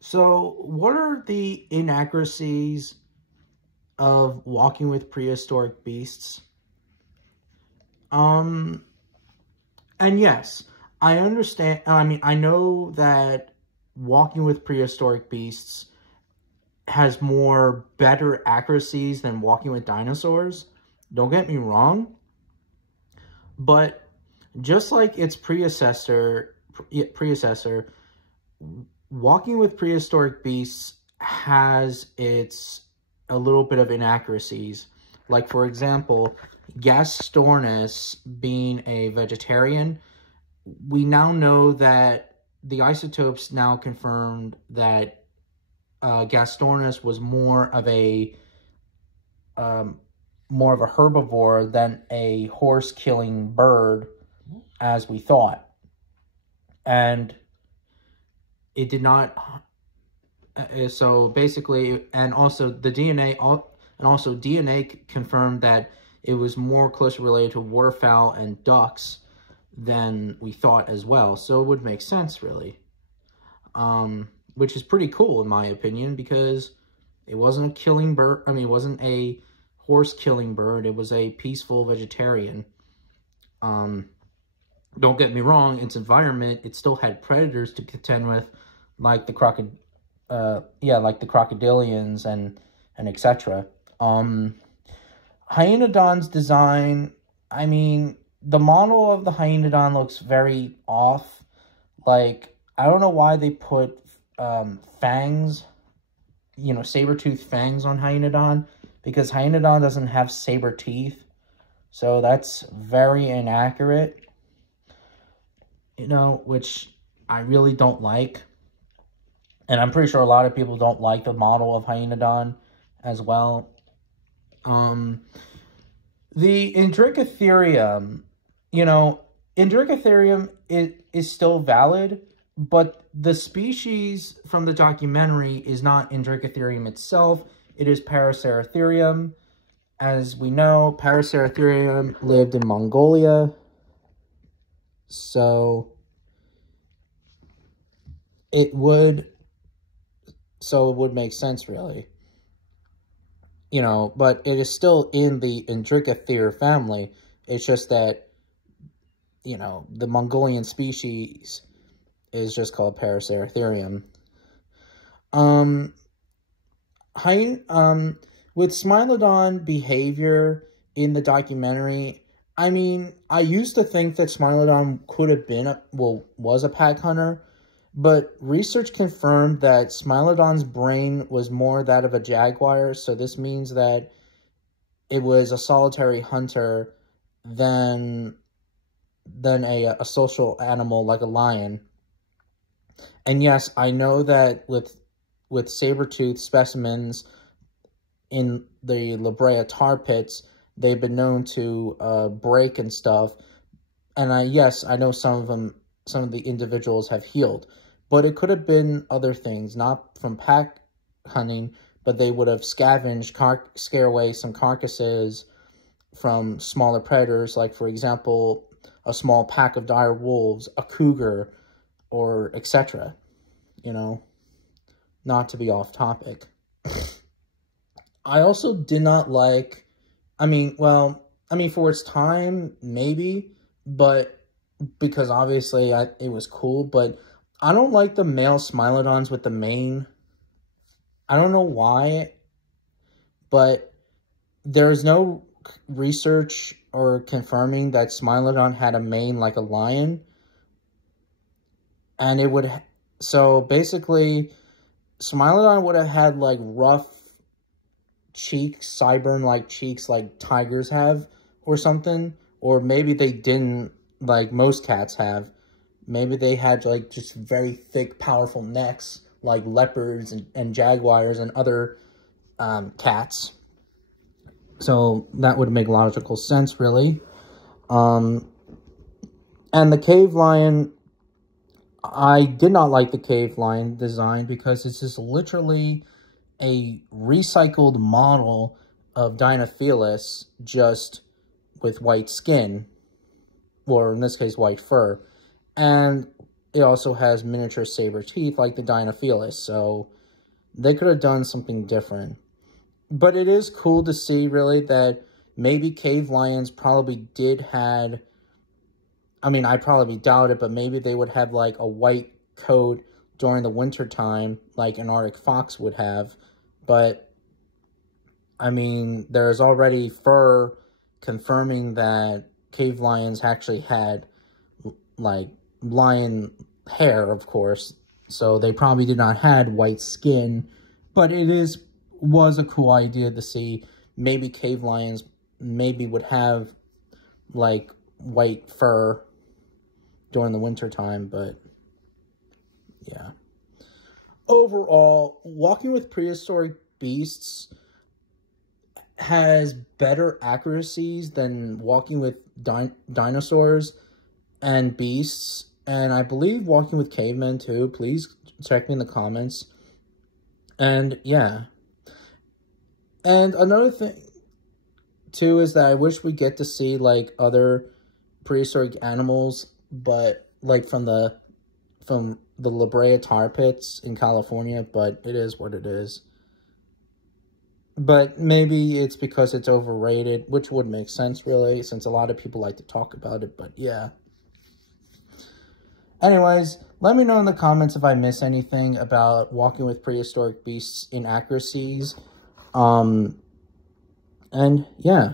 So, what are the inaccuracies of walking with prehistoric beasts? Um, and yes, I understand. I mean, I know that walking with prehistoric beasts has better accuracies than walking with dinosaurs. Don't get me wrong, but just like its predecessor, walking with prehistoric beasts has a little bit of inaccuracies. Like, for example, Gastornis being a vegetarian, we now know that the isotopes now confirmed that Gastornis was more of a herbivore than a horse-killing bird, as we thought. And it did not. So basically, and also DNA confirmed that it was more closely related to waterfowl and ducks than we thought as well. So it would make sense, really. Which is pretty cool, in my opinion, because it wasn't a killing bird. I mean, it wasn't a horse-killing bird. It was a peaceful vegetarian. Don't get me wrong, its environment, it still had predators to contend with, like the crocodilians and etc. Hyaenodon's design, I mean, the model of the Hyaenodon looks very off. Like, I don't know why they put fangs, saber-toothed fangs on Hyaenodon, because Hyaenodon doesn't have saber teeth. So that's very inaccurate, which I really don't like. And I'm pretty sure a lot of people don't like the model of Hyaenodon as well. The Indricotherium, Indricotherium is still valid, but the species from the documentary is not Indricotherium itself. It is Paraceratherium. As we know, Paraceratherium lived in Mongolia. So it would make sense, really. But it is still in the Indricothere family. It's just that, the Mongolian species is just called Paraceratherium. With Smilodon behavior in the documentary, I mean, I used to think that Smilodon could have been, was a pack hunter, but research confirmed that Smilodon's brain was more that of a jaguar, so this means that it was a solitary hunter than a social animal like a lion. And yes, I know that with saber-toothed specimens in the La Brea tar pits, they've been known to break and stuff. And I know some of the individuals have healed. But it could have been other things, not from pack hunting, but they would have scavenged, scare away some carcasses from smaller predators, like, for example, a small pack of dire wolves, a cougar, or etc. Not to be off topic. I also did not like, for its time, maybe, but because obviously it was cool, but I don't like the male Smilodons with the mane. I don't know why, but there's no research or confirming that Smilodon had a mane like a lion. And so basically, Smilodon would have had like rough cheeks, sideburn-like cheeks like tigers have or something. Or maybe they didn't, like most cats have. Maybe they had like just very thick, powerful necks like leopards and jaguars and other cats. So that would make logical sense, really. And the cave lion, I did not like the cave lion design because this is literally a recycled model of Dinofelis, just with white skin, or in this case, white fur. And it also has miniature saber teeth like the Dinofelis, so they could have done something different. But it is cool to see, really, that maybe cave lions probably did had... I mean, I probably doubt it, but maybe they would have, like, a white coat during the winter time, like an Arctic fox would have. But, I mean, there's already fur confirming that cave lions actually had, like, lion hair, of course. So they probably did not had white skin. But it was a cool idea to see. Maybe cave lions maybe would have, like, white fur during the winter time, but yeah. Overall, walking with prehistoric beasts has better accuracies than walking with dinosaurs and beasts, and I believe walking with cavemen too. Please check me in the comments. And yeah. And another thing too is that I wish we get to see like other prehistoric animals, but like from the La Brea tar pits in California, but it is what it is. But maybe it's because it's overrated, which would make sense, really, since a lot of people like to talk about it, but yeah. Anyways, let me know in the comments if I miss anything about walking with prehistoric beasts inaccuracies. And yeah.